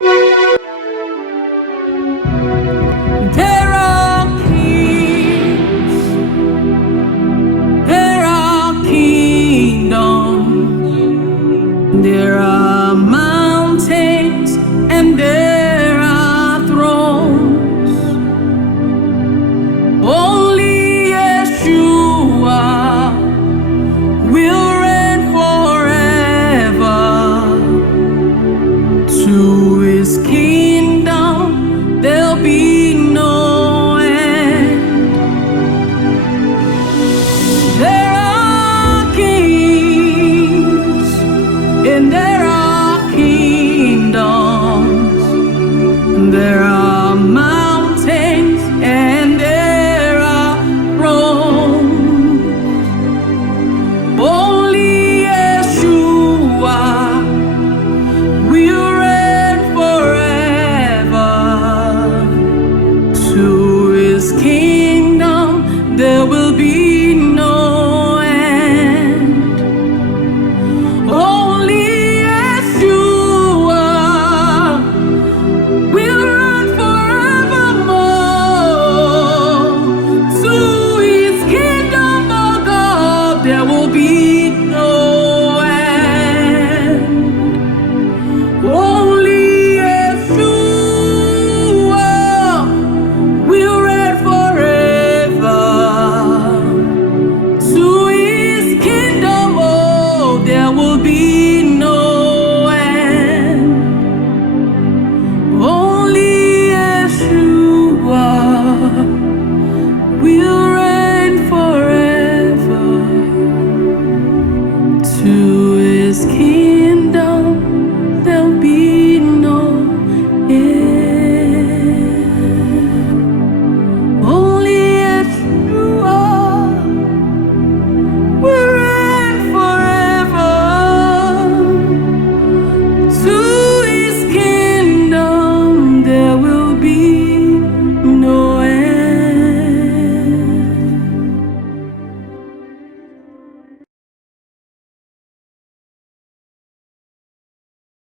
There are kings, there are kingdoms, there are mountains, and there are thrones. Only Yeshua will reign forever. To his kingdom there'll be no end. There are kings and there are kingdoms. There are